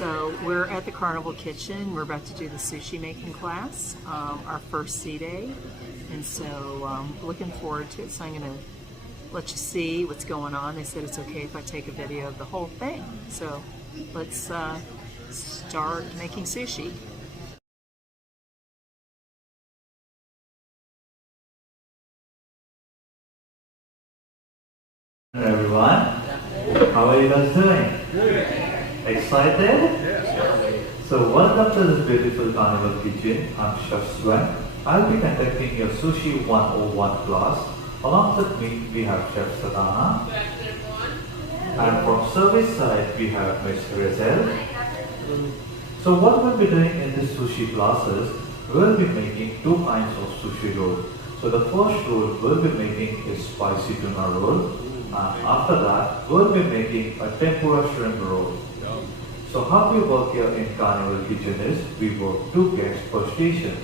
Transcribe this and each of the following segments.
So we're at the Carnival Kitchen. We're about to do the sushi making class, our first sea day. And so looking forward to it. So I'm going to let you see what's going on. They said it's okay if I take a video of the whole thing. So let's start making sushi. Hello everyone, how are you guys doing? Good. Excited? Yes. So welcome to this beautiful Carnival Kitchen. I'm Chef Sven. I'll be conducting your Sushi 101 class. Along with me, we have Chef Sadhana. And from service side, we have Ms. Rizel. So what we'll be doing in this sushi classes, we'll be making two kinds of sushi roll. So the first roll we'll be making is spicy tuna roll. And after that, we'll be making a tempura shrimp roll. So how we work here in Carnival Kitchen is, we work 2 guests per station.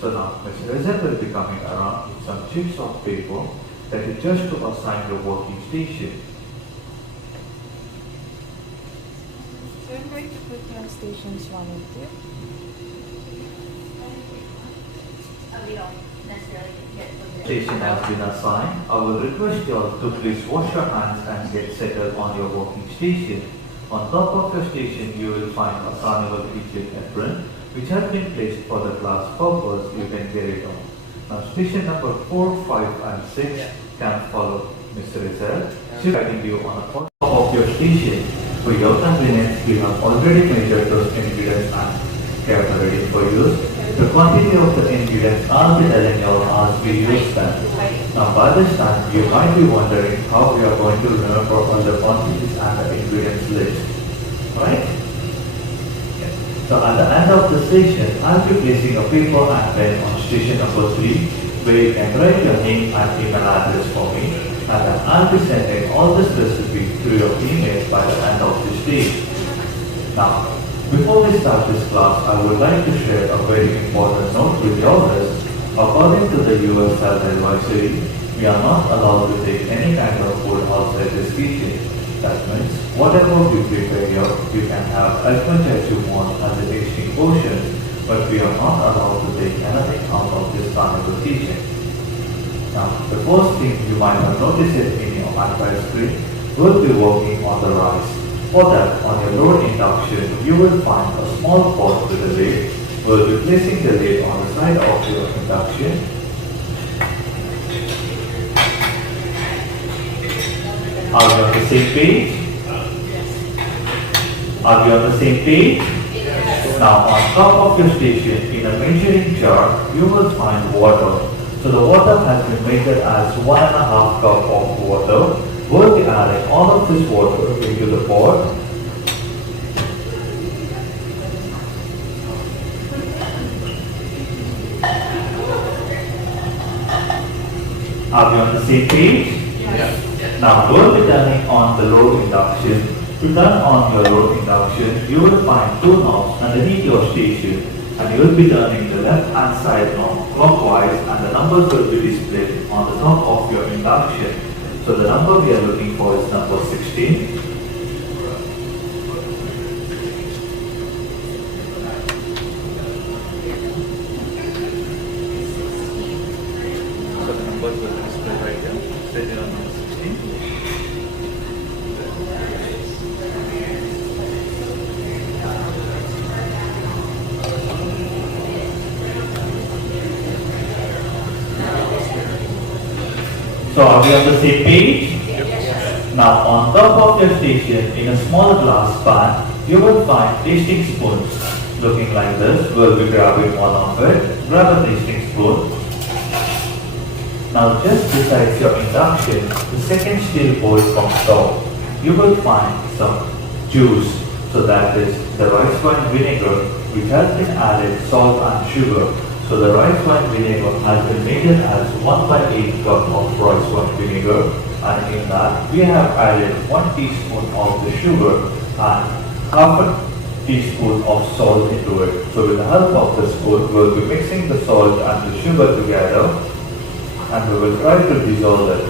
So now, Ms. Rizel will be coming around with some chips of paper that is just to assign your working station. So I'm going to put you on stations 1 and 2. We don't necessarily get it. Station has been assigned. I will request you all to please wash your hands and get settled on your working station. On top of your station, you will find a Carnival Kitchen apron, which has been placed for the class purpose. You can get it on. Now, station number 4, 5, and 6 can follow Mr. Rizel. She is guiding you on the top of your station. For your convenience, we have already measured those ingredients and kept them ready for use. The quantity of the ingredients I'll be telling you as we use them. Now by this time, you might be wondering how we are going to remember all the quantities and the ingredients list. Right? So at the end of the station, I'll be placing a paper and pen on station number 3 where you can write your name and email address for me, and then I'll be sending all this recipe through your email by the end of this day. Now, before we start this class, I would like to share a very important note with you all. According to the US Health Advisory, we are not allowed to take any kind of food outside this kitchen. That means, whatever we prepare here, you can have as much as you want as a tasting portion, but we are not allowed to take anything out of this Carnival kitchen. Now, the first thing you might have noticed it in your advice screen, we'll be working on the rice. For that, on your lower induction, you will find a small pot with a lid. We'll be placing the lid on the side of your induction. Are we on the same page? Are we on the same page? Now, on top of your station, in a measuring jar, you will find water. So the water has been measured as 1.5 cup of water. We'll be adding all of this water into the pot. Are we on the same page? Yes. Now we'll be turning on the low induction. To turn on your low induction, you will find 2 knobs underneath your station, and you will be turning the left hand side knob clockwise, and the numbers will be displayed on the top of your induction. So the number we are looking for is number 16. So the numbers will be displayed right here. Set it on number 16. So are we on the same page? Yes. Now on top of your station, in a small glass pan, you will find tasting spoons. Looking like this, we'll be grabbing one of it. Grab a tasting spoon. Now just beside your induction, the second steel bowl comes out. You will find some juice. So that is the rice wine vinegar, which has been added salt and sugar. So the rice wine vinegar has been measured as 1/8 cup of rice wine vinegar, and in that we have added 1 teaspoon of the sugar and half a teaspoon of salt into it. So with the help of the spoon, we will be mixing the salt and the sugar together, and we will try to dissolve it.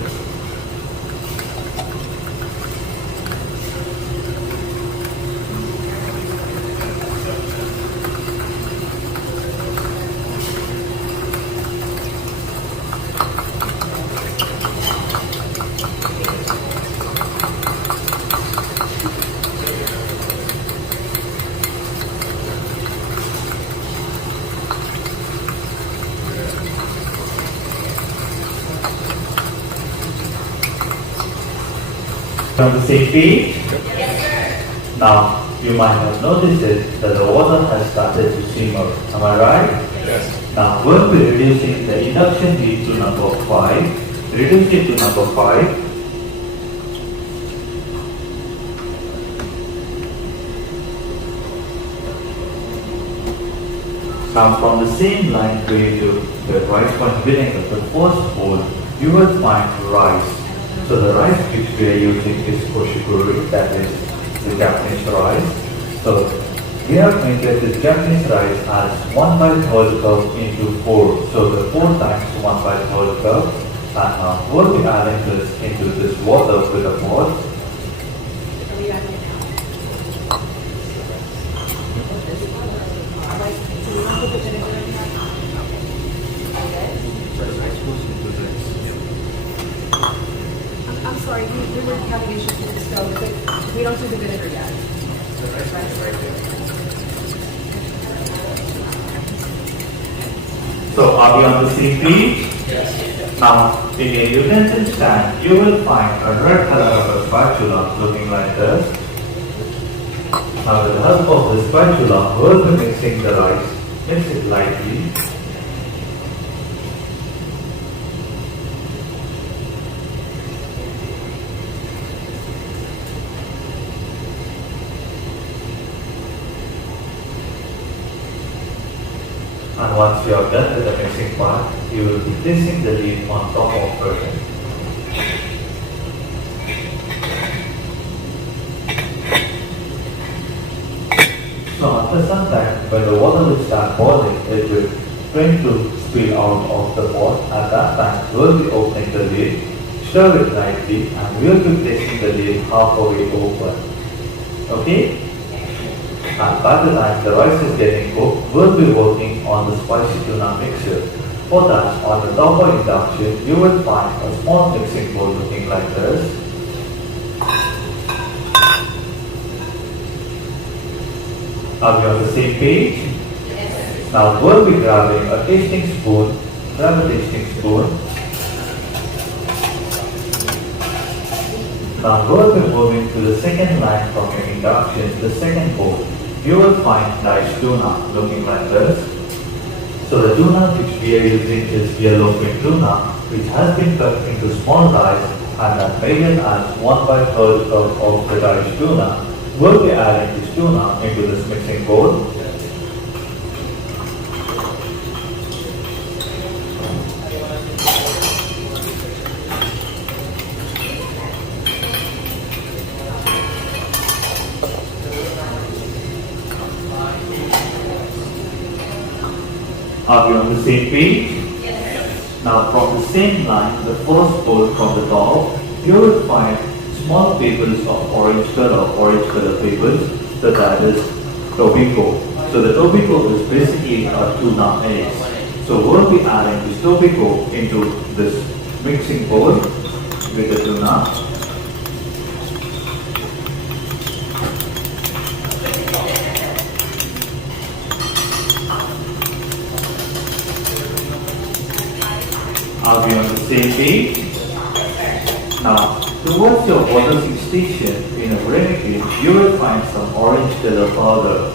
On the same page? Now, you might have noticed it that the water has started to simmer. Am I right? Yes. Now, we'll be reducing the induction heat to number 5. Reduce it to number 5. Now, from the same line where you the rice wine vinegar, the first bowl, you will find rice. So the rice which we are using is koshikuri, that is the Japanese rice. So we are going to get this Japanese rice as 1/3 cup into 4. So the 4 times 1/3 cup. And now we'll be adding this into this water with a pot. I'm sorry, we were having issues with the stove, but we don't do the vinegar yet. So are we on the same page? Now, in a utensil stand, you will find a red color of a spatula looking like this. Now, with the help of the spatula, we'll be mixing the rice. Mix it lightly. And once you are done with the mixing part, you will be placing the lid on top of it. So after some time, when the water will start boiling, it will tend to spill out of the pot. At that time, we will be opening the lid, stir it lightly, and we will be placing the lid halfway open. Okay? And by the time the rice is getting cooked, we'll be working on the spicy tuna mixture. For that, on the top of induction, you will find a small mixing bowl looking like this. Are we on the same page? Yes. Now we'll be grabbing a tasting spoon. Grab a tasting spoon. Now we'll be moving to the second line from your induction, the second bowl. You will find diced tuna looking like this. So the tuna which we are using is yellowfin tuna, which has been cut into small dice and then measured as 1/3 cup of the diced tuna. We'll be adding this tuna into this mixing bowl. Are we on the same page? Yes. Now from the same line, the first bowl from the top, you will find small papers of orange color papers, so that is tobiko. So the tobiko is basically a tuna eggs. So we'll be adding this tobiko into this mixing bowl with the tuna. Are we on the same page? Now, towards your boiling station in a renegade, you will find some orange color powder.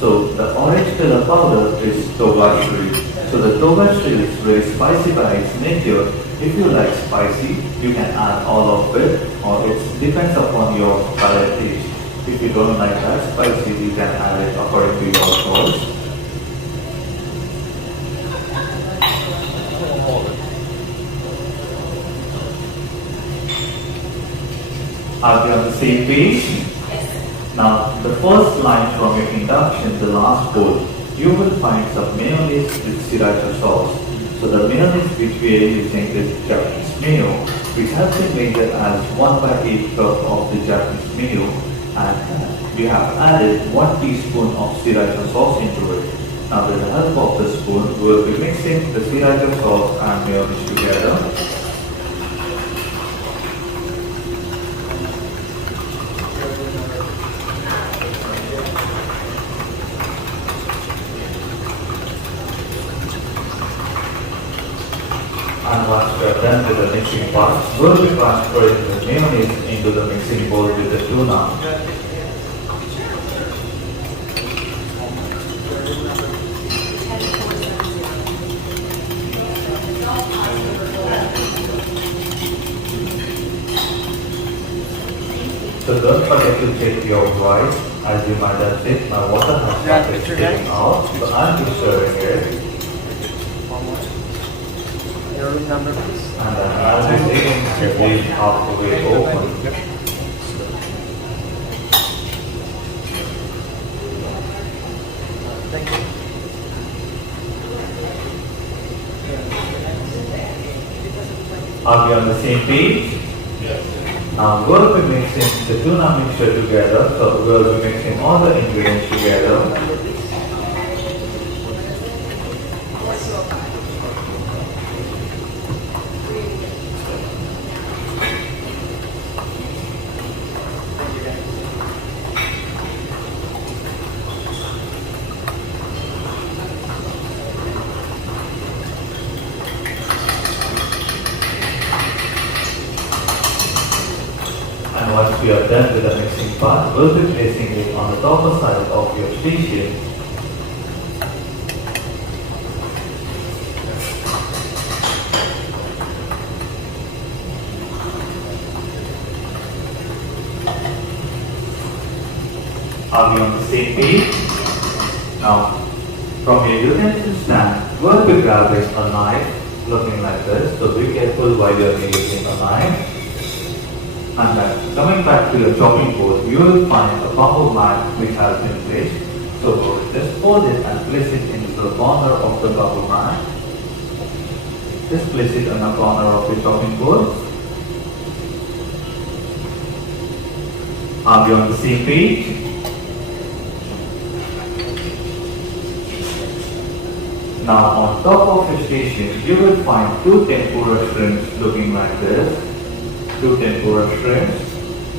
So the orange color powder is togashi. So the togashi is very spicy by its nature. If you like spicy, you can add all of it, or it depends upon your palate taste. If you don't like that spicy, you can add it according to your choice. Are we on the same page? Yes. Now, the first line from your induction, the last bowl, you will find some mayonnaise with sriracha sauce. So the mayonnaise which we are using is Japanese mayo, which has been measured as 1/8 cup of the Japanese mayo, and we have added 1 teaspoon of sriracha sauce into it. Now, with the help of the spoon, we will be mixing the sriracha sauce and mayonnaise together. And once we are done done with the mixing part, we'll be transferring the mayonnaise into the mixing bowl with the tuna. So don't forget to check your rice. As you might have seen, my water has started spilling out, so I'm just stirring it. Your room number, please. And then I'll be leaving the lid halfway open. Thank you. Are we on the same page? Now we'll be mixing the tuna mixture together, so we'll be mixing all the ingredients together. And once we are done with the mixing part, we'll be placing it on the top side of your station. Are we on the same page? Now, from your utensil stand, we'll be grabbing a knife looking like this, so be careful while you're using a knife. And then coming back to your chopping board, you will find a bamboo mat which has been placed. So we'll just fold it and place it into the corner of the bamboo mat. Just place it on the corner of the chopping board. Are we on the same page? Now on top of your station, you will find two tempura shrimps looking like this. Two tempura shrimps.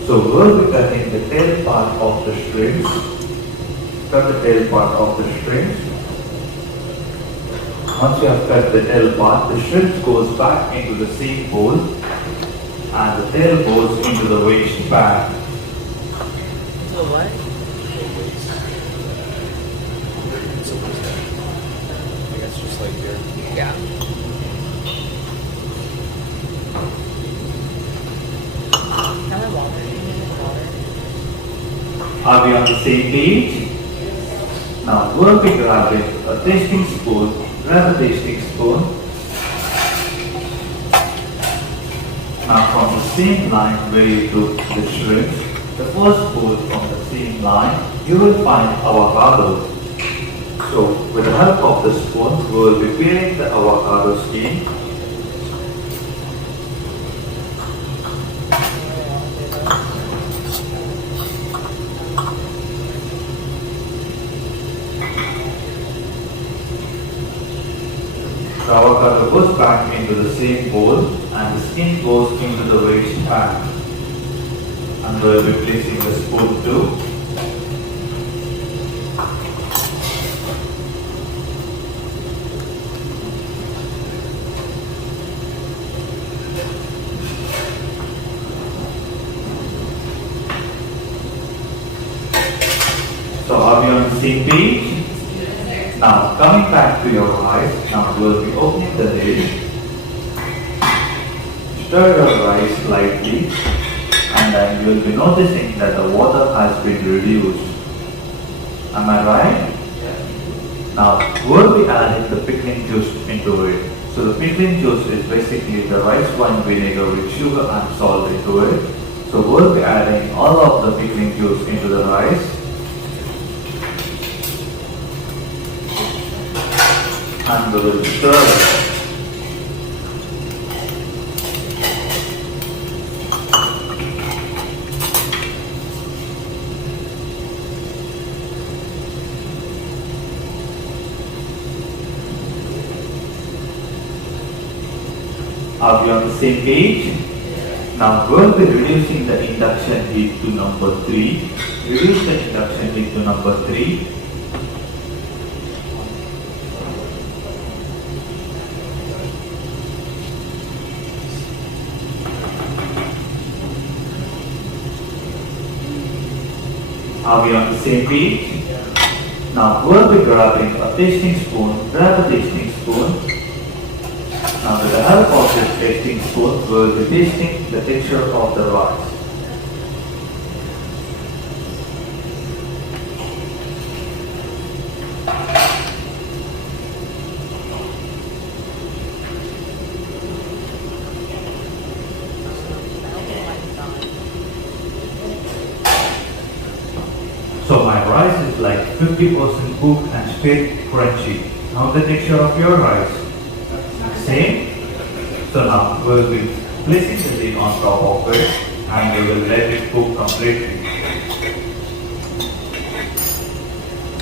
So we'll be cutting the tail part of the shrimps. Cut the tail part of the shrimps. Once you have cut the tail part, the shrimps goes back into the same bowl and the tail goes into the waste pan. So what? I guess just like here. Yeah. Can I water? Are we on the same page? Now we'll be grabbing a tasting spoon. Grab a tasting spoon. Now from the same line where you took the shrimps, the first spoon from the same line, you will find avocado. So with the help of the spoon, we will be peeling the avocado skin. The avocado goes back into the same bowl and the skin goes into the waste pan. And we'll be placing the spoon too. So are we on the same page? Now coming back to your rice, now we'll be opening the lid. Stir your rice slightly and then you'll be noticing that the water has been reduced. Am I right? Now we'll be adding the pickling juice into it. So the pickling juice is basically the rice wine vinegar with sugar and salt into it. So we'll be adding all of the pickling juice into the rice. And we will stir it. Are we on the same page? Now we'll be reducing the induction heat to number 3. Reduce the induction heat to number 3. Are we on the same page? Now we'll be grabbing a tasting spoon. Grab a tasting spoon. Now with the help of this tasting spoon, we'll be tasting the texture of the rice. So my rice is like 50% cooked and still crunchy. Now the texture of your rice. Same. So now we will be placing the lid on top of it and we will let it cook completely.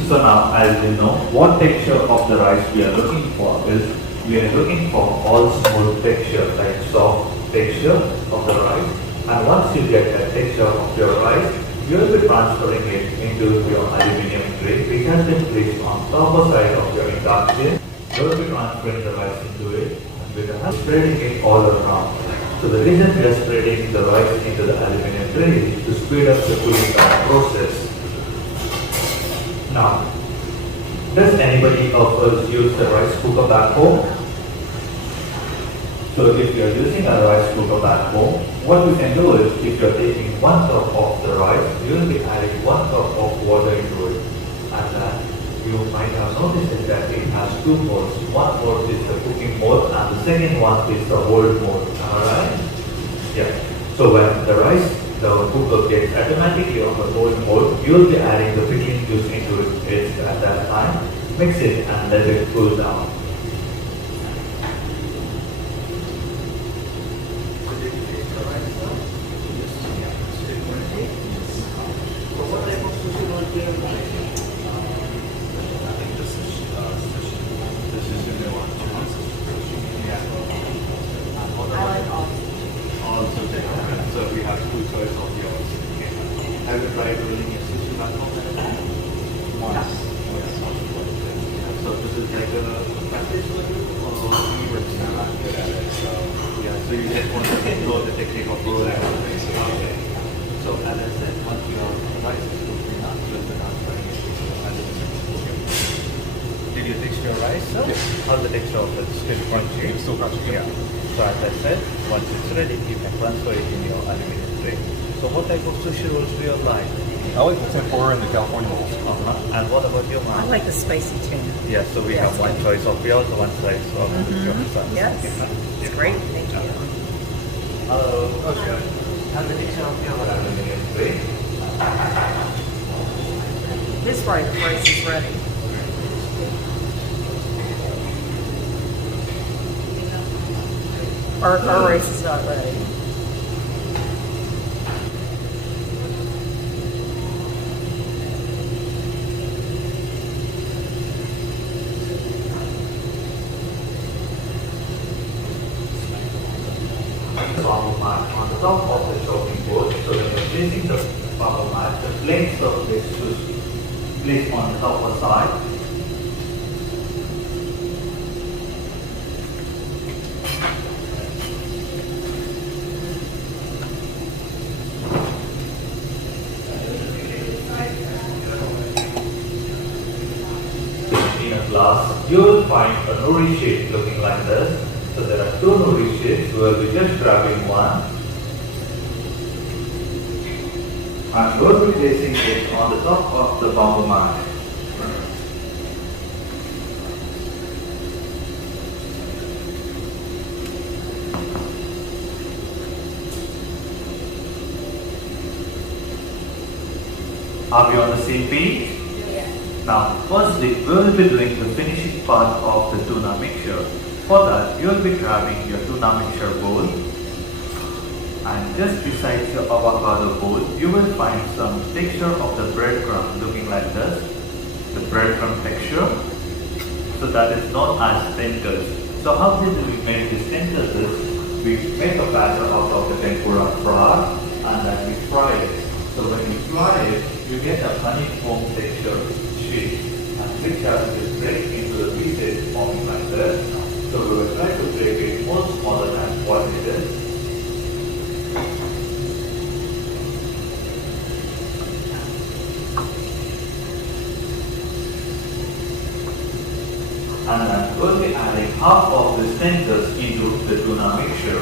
So now as you know, what texture of the rice we are looking for is, we are looking for all smooth texture, like soft texture of the rice. And once you get that texture of your rice, you will be transferring it into your aluminum tray, which has been placed on top or side of your induction. You will be transferring the rice into it and with the help spreading it all around. So the reason we are spreading the rice into the aluminum tray is to speed up the cooling down process. Now, does anybody of us use the rice cooker back home? So if you are using a rice cooker back home, what you can do is, if you are taking 1 cup of the rice, you will be adding 1 cup of water into it. And then you might have noticed that it has 2 modes. One mode is the cooking mode and the second one is the hold mode. Alright? Yeah. So when the rice, the cooker gets automatically on the hold mode, you will be adding the pickling juice into it at that time. Mix it and let it cool down. So we have 2 choices of yours. Have you tried rolling a sushi making? Once. So this is like a practice for you, or you were not good at it? So yeah, so you just want to explore the technique of rolling. Okay. So as I said, once your rice is cooking up, you'll be transferring it to the aluminum. Did you taste your rice? No. Yes. How's the texture of it? Still crunchy? It's still crunchy. Yeah. So as I said, once it's ready, you can transfer it in your aluminum tray. So what type of sushi rolls do you like? I like the tempura and the California rolls. And what about your mom? I like the spicy tuna. Yeah, so we have one choice of yours, one choice of your son. Yes, it's great. Thank you. Okay. And the texture of your aluminum tray? This rice is ready. Our rice is not ready. Bamboo mat on the top of the chopping board. So when you're placing the bamboo mat, the plain surface should place on the top or side. In a glass, you will find a nori shape looking like this. So there are 2 nori shapes. We will be just grabbing one and we'll be placing it on the top of the bamboo mat. Are we on the same page? Now, firstly, we will be doing the finishing part of the tuna mixture. For that, you will be grabbing your tuna mixture bowl, and just beside your avocado bowl, you will find some texture of the breadcrumb looking like this, the breadcrumb texture. So that is known as tenters. So how do we make these tenters is, we make a batter out of the tempura flour and then we fry it. So when you fry it, you get a honeycomb texture sheet, and which has to break into the pieces forming like this. So we will try to break it more smaller than what it is. And then we'll be adding half of the tenders into the tuna mixture.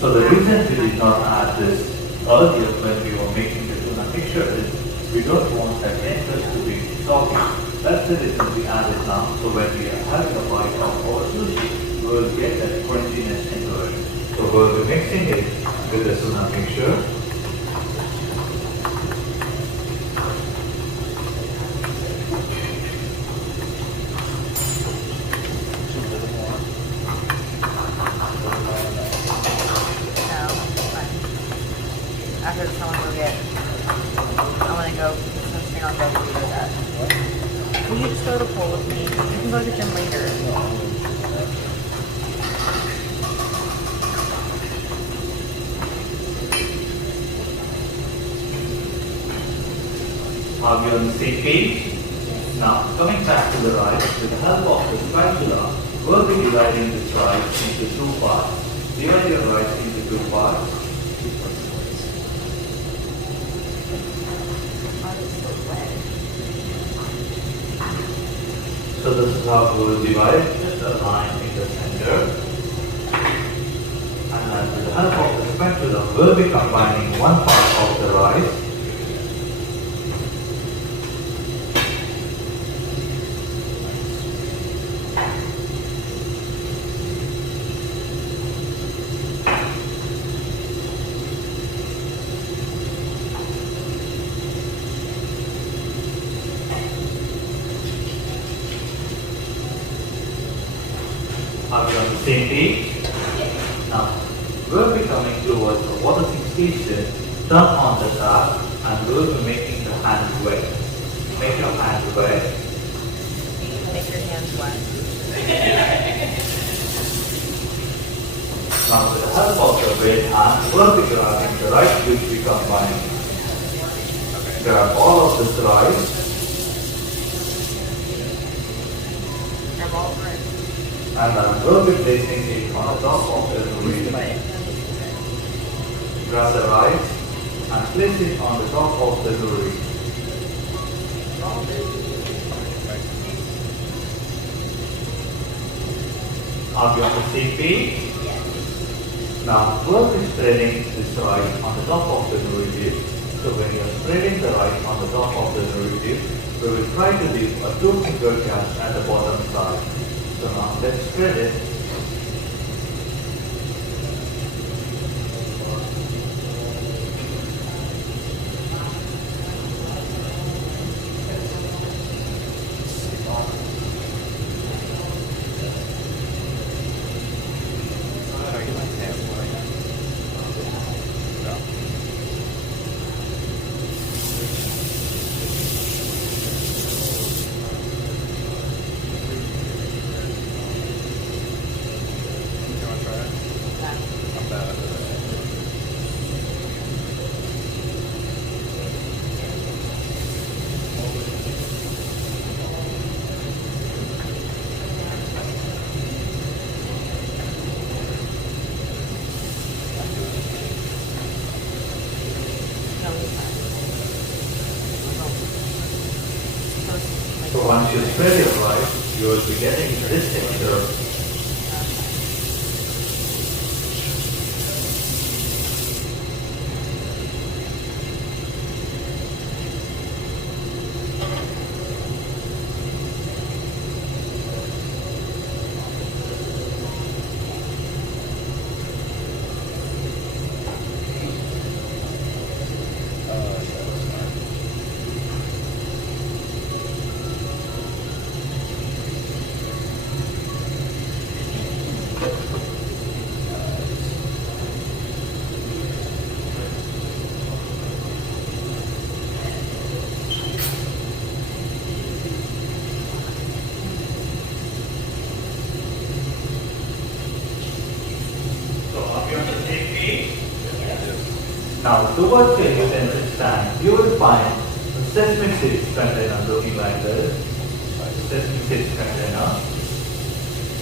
So the reason we did not add this earlier when we were making the tuna mixture is we don't want the tenders to be soggy. That's the reason we add it now. So when we are having a bite of our sushi, we will get that crunchiness into it. So we'll be mixing it with the tuna mixture. No, but I heard someone go get. I want to go get something on both of that. Will you just go to the pool with me? You can go to the gym later. Are we on the same page? Now, coming back to the rice, with the help of the spatula, we'll be dividing this rice into two parts. Divide your rice into two parts. So this is how we will divide it, just a line in the center. And then with the help of the spatula, we'll be combining one part of the rice Are we on the same page? Now, we'll be coming towards the watering station, turn on the tap, and we'll be making the hands wet. Make your hands wet. Make your hands wet. Now, with the help of the wet hand, we'll be grabbing the rice which we combine. Grab all of this rice. I'm all right. And then we'll be placing it on the top of the nori. Grab the rice and place it on the top of the nori. Are we on the same page? Now we'll be spreading this rice on the top of the nori dip. So when you're spreading the rice on the top of the nori dip, we will try to leave a 2-finger gap at the bottom side. So now let's spread it. So once you spread your rice, you will be getting this texture. Now, towards your utensil stand, you will find a sesame seeds container looking like this. Sesame seeds container.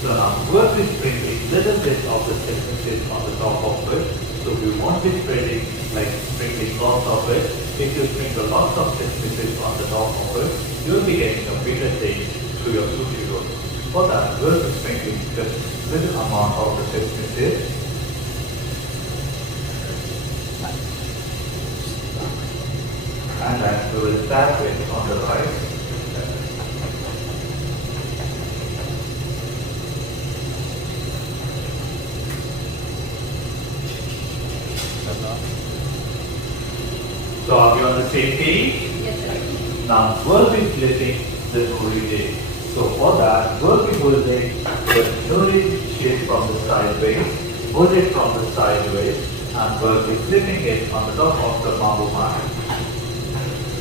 So now, we'll be sprinkling a little bit of the sesame seeds on the top of it. So we won't be spreading like sprinkling lots of it. If you sprinkle lots of pieces on the top of it, you'll be getting a bigger taste to your sushi roll. For that, we'll be sprinkling just a little amount of the pieces. And then we will tap it on the rice. So are we on the same page? Yes, sir. Now we'll be flipping the nori dish. So for that, we'll be holding the nori shape from the sideways, hold it from the sideways, and we'll be flipping it on the top of the bamboo mat.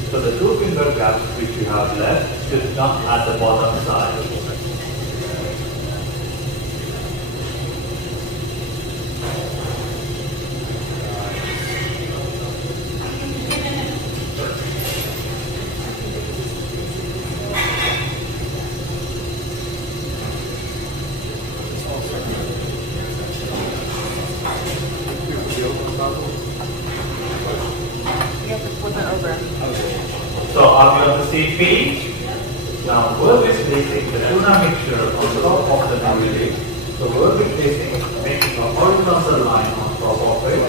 So the two finger gaps which you have left should come at the bottom side. You have to flip it over. So are we on the same page? Now we'll be placing the tuna mixture on the top of the nori dish. So we'll be making a horizontal line on top of it.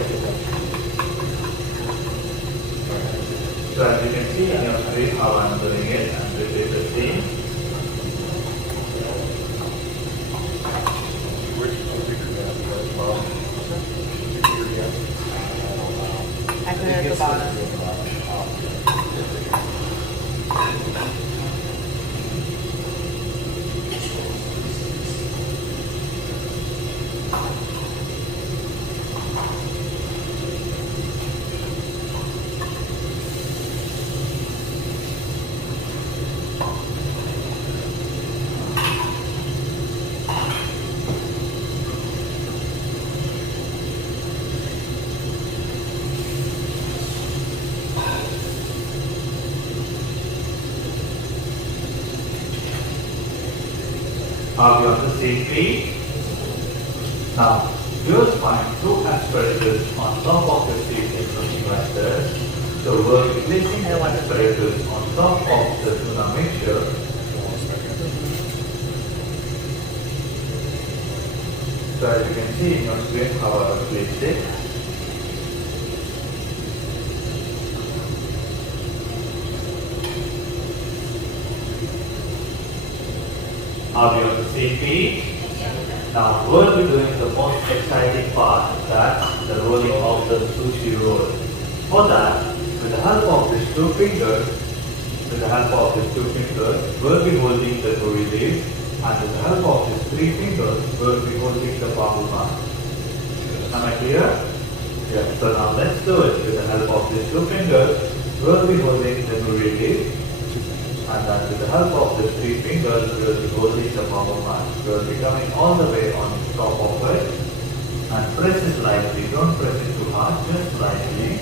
So as you can see in your screen how I'm doing it, and this is the same. I put it at the bottom. Are we on the same page? Now, you'll find two asparagus on top of the steak looking like this. So we'll be placing the asparagus on top of the tuna mixture. So as you can see in your screen how I have placed it. Are we on the same page? Now we'll be doing the most exciting part, that's the rolling of the sushi roll. For that, with the help of these two fingers, we'll be holding the nori leaf, and with the help of these three fingers, we'll be holding the bamboo mat. Am I clear? Yeah. So now let's do it. With the help of these two fingers, we'll be holding the nori leaf. And then with the help of the three fingers, we will be holding the bamboo mat. We will be coming all the way on top of it. And press it lightly. Don't press it too hard, just lightly.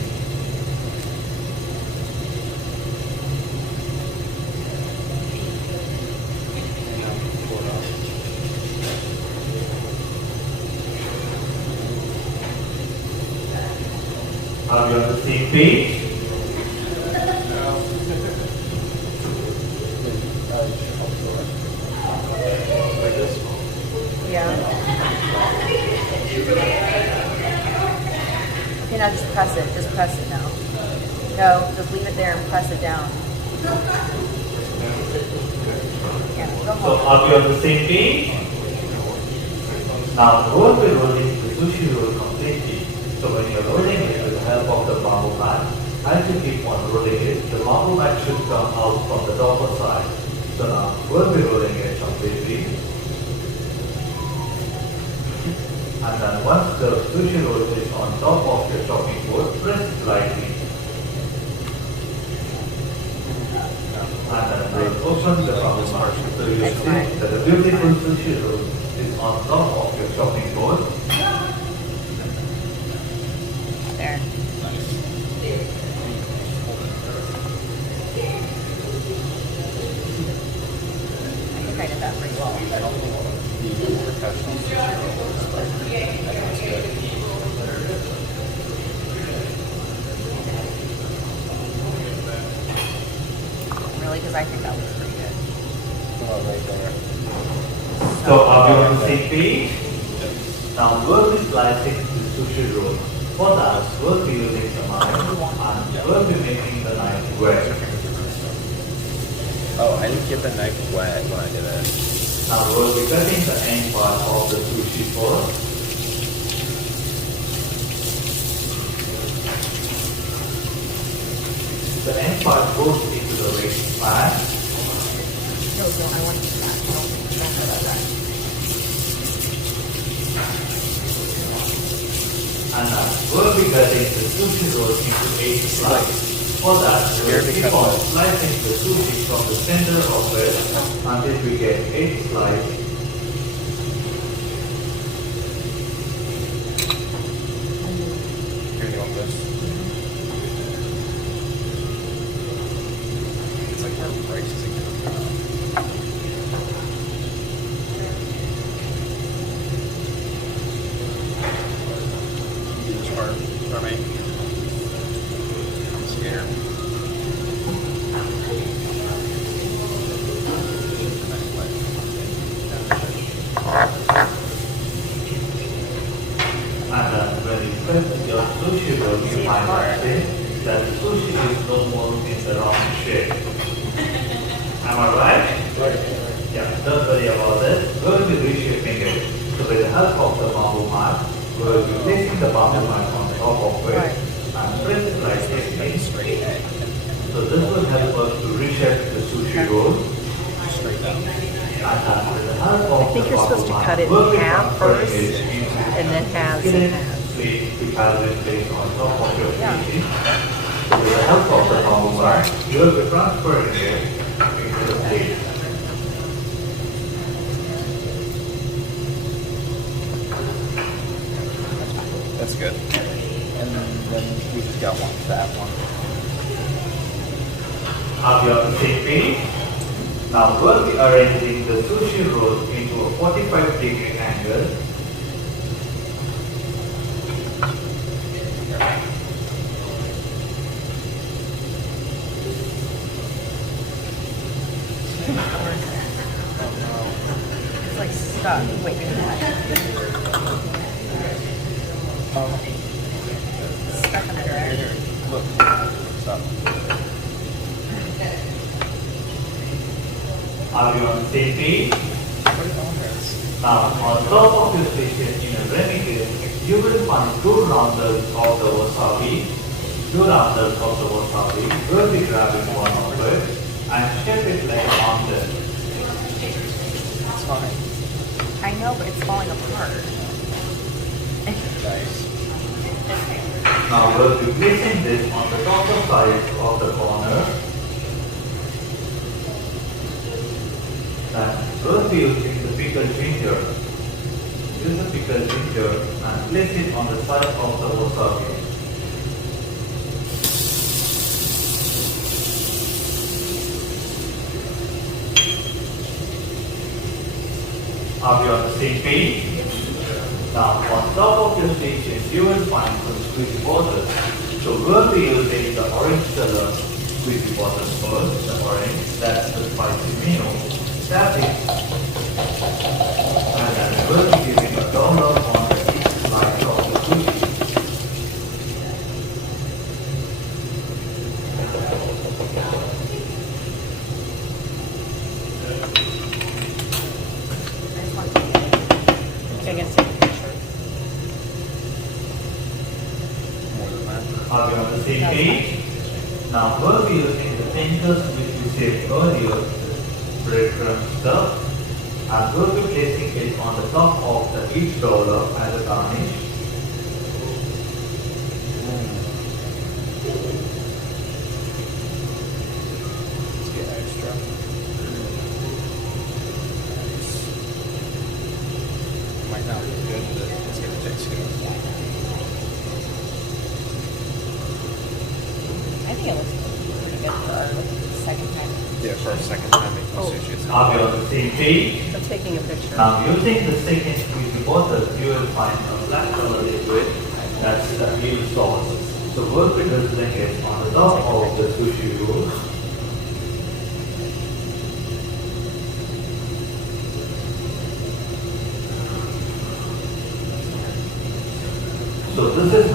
Are we on the same page? Yeah. Okay, now just press it. Just press it now. No, just leave it there and press it down. Yeah, go So home. are we on the same page? Now we'll be rolling the sushi roll completely. So when you're rolling it with the help of the bamboo mat, as you keep on rolling it, the bamboo mat should come out from the top side. So now we'll be rolling it completely. And then once the sushi roll is on top of your chopping board, press it lightly. And then we'll open the bamboo mat. So you see that the beautiful sushi roll is on top of your chopping board. There. I think I did that pretty well. because I think that looks pretty good. Oh, right there. So are we on the same page? Now we'll be slicing the sushi roll. For that, we'll be using the knife and we'll be making the knife wet. Oh, I didn't get the knife wet when I did it. Now we'll be cutting the end part of the sushi first. The end part goes into the waiting pan. No, I want to do that. Don't know that. And now we'll be cutting the sushi roll into 8 slices. For that, we'll keep on slicing the sushi from the center of it until we get 8 slices. Here, you want this? It's like our rice is this part for me. I'm scared. And when you press your sushi roll, you find out that the sushi is no more in the round shape. Am I right? Right. Yeah, don't worry about it. We'll be reshaping it. So with the help of the bamboo mat, we'll be placing the bamboo mat on top of it and press it like this. Straight egg. So this will help us to reshape the sushi roll. Straight down. And with the help of I think the you're supposed to bamboo cut mat, it we'll in be half transferring first, it into and then halves and skillet halves. plate which has been placed on top of your sushi. So with the help of the bamboo mat, you will be transferring it into the plate. That's good. And then we just got one fat one. Are we on the same page? Now we'll be arranging the sushi roll into a 45-degree angle. It's like stuck. Wait, stuck in there. Look. Stop. Are we on the same page? Now on top of your station in a remicade, you will find 2 rounders of the wasabi. 2 rounders of the wasabi. We'll be grabbing one of it and shape it like a mountain. It's fine. I know, but it's falling apart. Nice. Now we'll be placing this on the top side of the corner. And we'll be using the pickled ginger. Use the pickled ginger and place it on the side of the wasabi. Are we on the same page? Now on top of your station you will find some squeezy bottles. So we'll be using the orange color squeezy bottles first, the orange, that's the spicy meal. Tap it. And then we'll be giving a download on the each slice of the sushi. Okay, I guess take a picture. More than that. Are we on the same page? Now we'll be using the fingers which we saved earlier, breadcrumb stuff, and we'll be placing it on the top of the each roller as a garnish. Let's get extra. Might not be good, but it's gonna taste good. I think it looks pretty good for our second time. Yeah, for our second time making sushi. It's Are we on the same page? I'm taking a picture. Now using the second squeezy bottle, you will find a black color liquid, that's the real sauce. So we'll be drizzling it on the top of the sushi roll.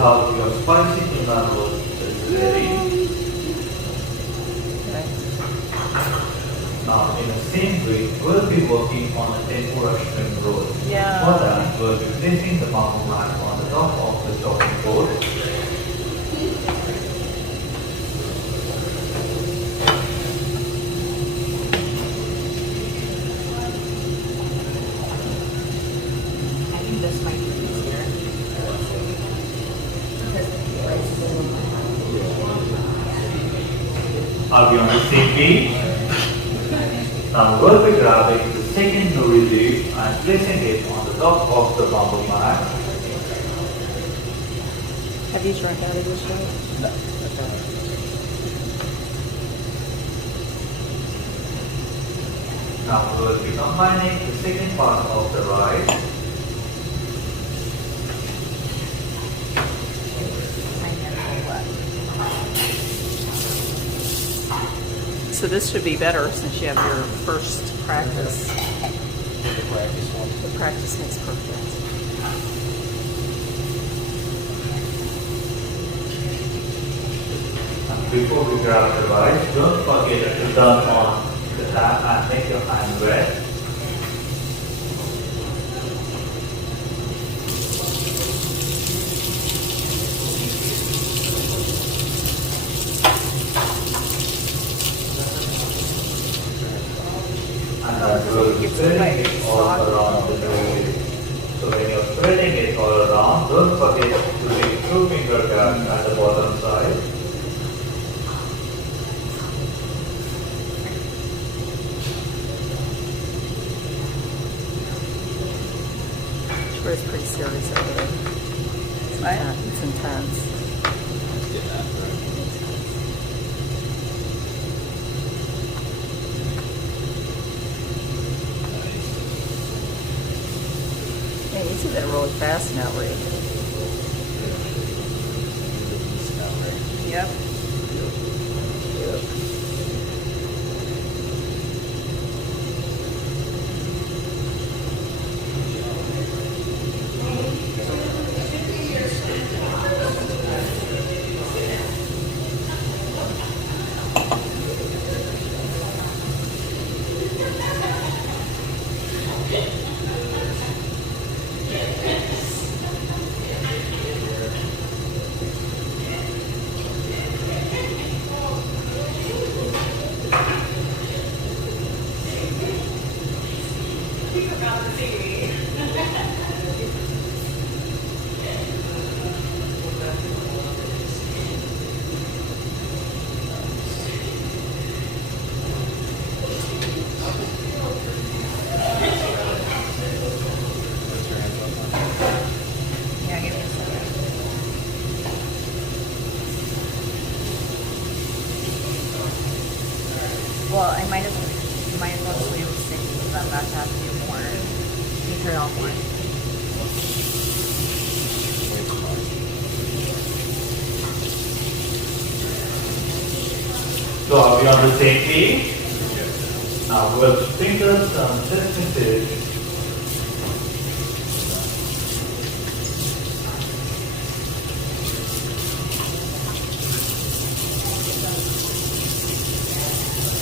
how your spicy tuna roll is ready. Okay. Now, in the same way, we'll be working on a tempura shrimp roll. Yeah. For that, we'll be placing the bamboo mat on the top of the chopping board. I think this might be easier. Are we on the same page? Now we'll be grabbing the second nori leaf and placing it on the top of the bamboo mat. Have you drunk out of this one? No, that's all right. Now we'll be combining the second part of the rice. So this should be better since you have your first practice. The practice one. The practice makes perfect. And before we grab the rice, don't forget to turn on the tap and make your hand wet. And then we'll be spreading it all around the nori. So when you're spreading it all around, don't forget to take 2-finger gap at the bottom side. Troy's pretty serious over there. It's intense. Yeah, right. Hey, you did that really fast now, Ray. Yep. Yeah, give me a second. Well, I might as well just leave it sitting because I'm about to have to do more. Can you turn it off more? So are we on the same page? Now we'll sprinkle some sesame seeds.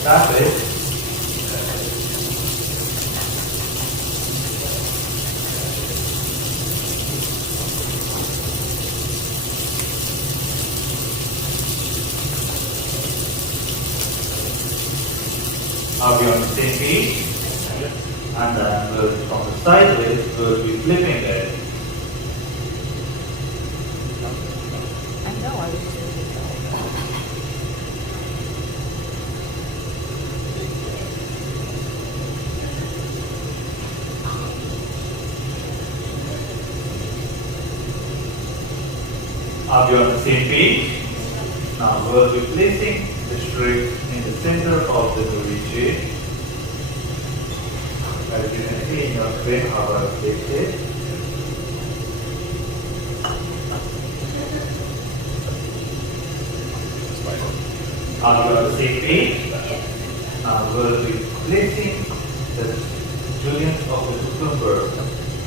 Tap it. Are we on the same page? And then we'll, from the sideways, we'll be flipping it. I know, I was just thinking Are we on the same page? Now we'll be placing the shrimp in the center of the nori. As you can see in your screen how I placed it. Are we on the same page? Now we'll be placing the julienne of the cucumber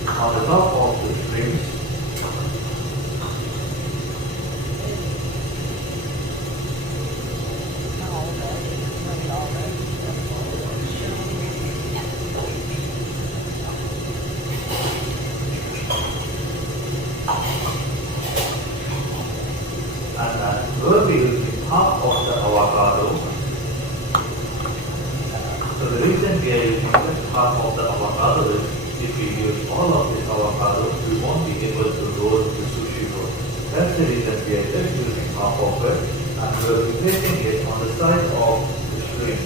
on the top of the shrimp. the reason we are using just half of the avocado is if we use all of this avocado, we won't be able to roll the sushi roll. That's the reason we are just using half of it and we are replacing it on the side of the shrimp.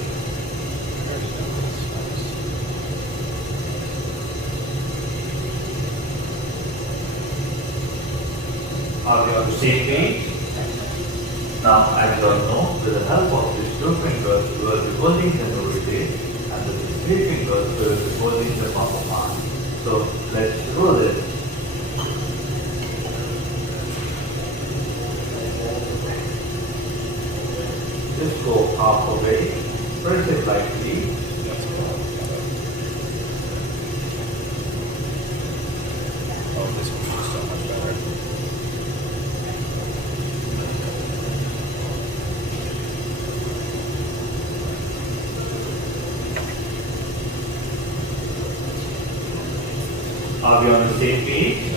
Are we on the same page? Now, as you all know, with the help of these two fingers, we will be holding the novice and with these three fingers, we will be holding the palm of hand. So, let's roll it. Just go half away, press it lightly. Oh, this one is so much better. Are we on the same page?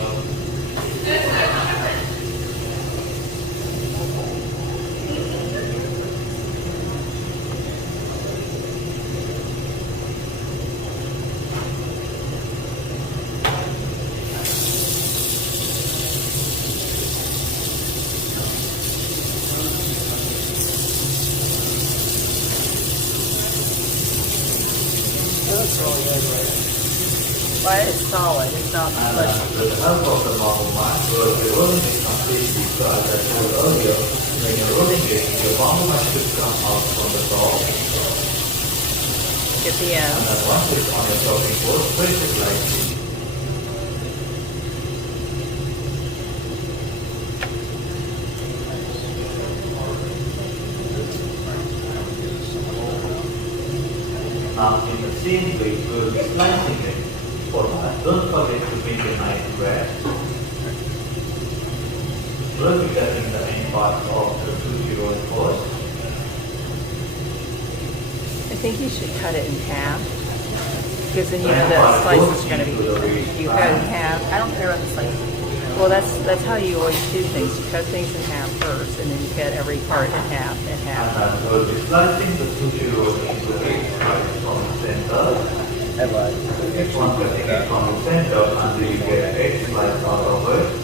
But it's solid. It's not And mushy. with the help of the normal mat, we will be rolling it completely. So as I told earlier, when you're rolling it, your bamboo mat should come out from the top. Get the And end. then once it's on your chopping board, press it lightly. Now in the same way, we will be slicing it. For that, don't forget to make a nice bread. We'll be cutting the main parts of the sushi roll first. I think you should cut it in half. Because then you know that slices are going to be, you cut it in half. I don't care about the slices. Well, that's how you always do things. You cut things in half first, and then you cut every part in half and And half. then we'll be slicing the sushi roll into 8 slices from the center. Headline. Each one cutting it from the center until you get 8 slices out of it.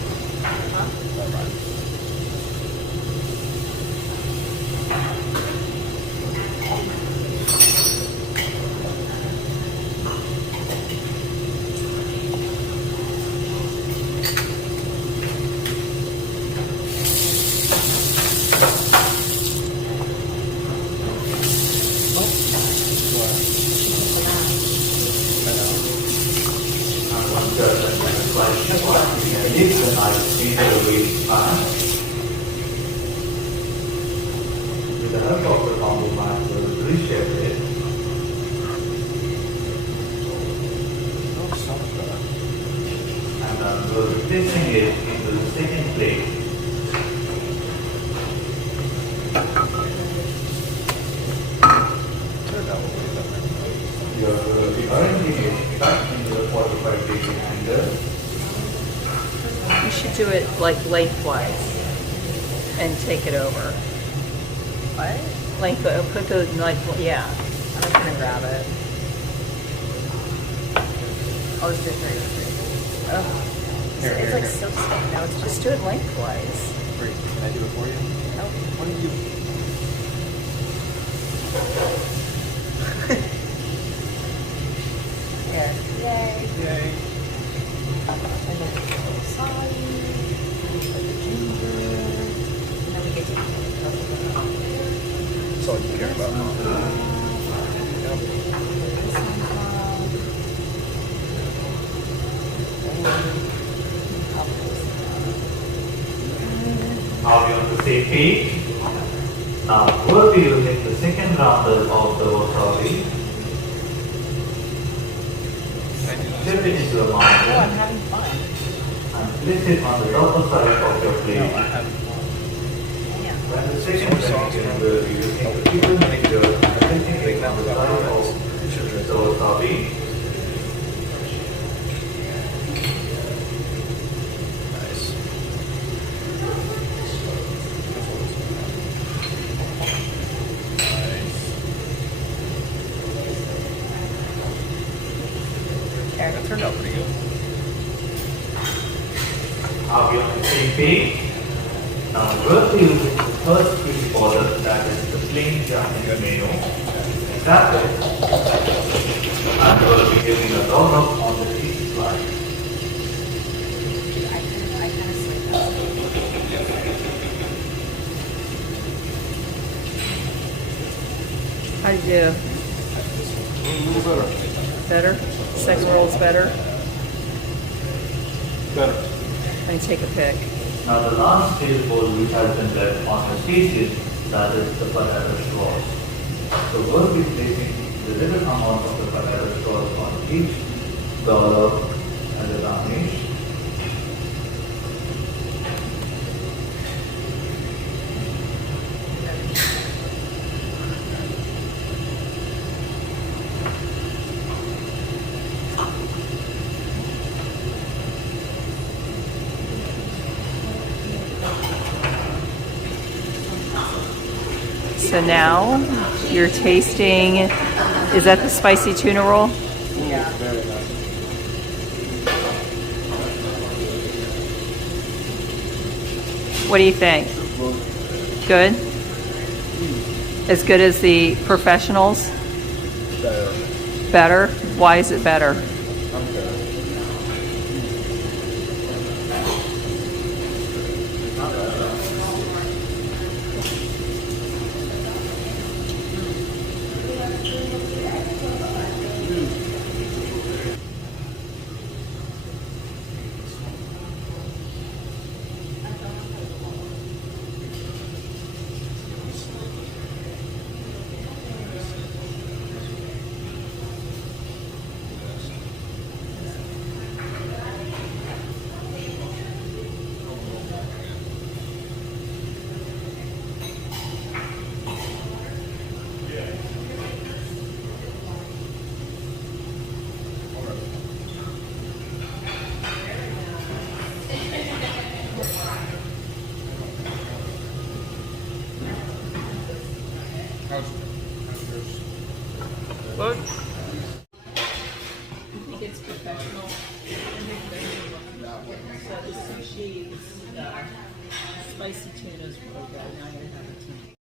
And once you're done with the slicing part, you can leave the knife into the waste pan. With the help of the bamboo mat, we'll reshape it. Oh, so much better. And then we'll be placing it into the second plate. Turned out way better. We'll be arranging it back into the 45-degree angle. You should do it like lengthwise and take it over. What? Put the yeah. I'm just gonna grab it. Oh, it's just very straight. Oh, Here, it's here, like here. so stiff. No, it's just do it lengthwise. Wait, can I do it for you? No. What do you? Here. Yay. Yay. And then put the side. Put the ginger. And then we get to That's all you care about. Yep. this on top. Are we on the same page? Now we'll be using the second roundel of the wasabi. Dip it into the Oh, I'm mountain having fun. and place it on the top side of your plate. No, I haven't. Yeah. When the second time we'll be using the pickle mixture and placing it on the side of the wasabi. Nice. Nice. Okay. That turned out pretty good. Are we on the same page? Now we'll be using the first piece order, that is the plain Japanese menu. That's it. And we'll be giving a round up on the cheese slice. I kind of sleep now. How'd you do? A little better. Better? Second roll's better? Better. Let me take a pick. Now the last stage bowl which has been left on the station, that is the potato straws. So we'll be placing the little amount of the potato straws on each dollar as a garnish. So now you're tasting, is that the spicy tuna roll? Yeah. Very nice. What do you think? Good? As good as the professionals? Better. Better? Why is it better? I'm good. Not bad. I think it's professional. So the sushi, the spicy tuna is really good. Now I'm gonna have it tonight.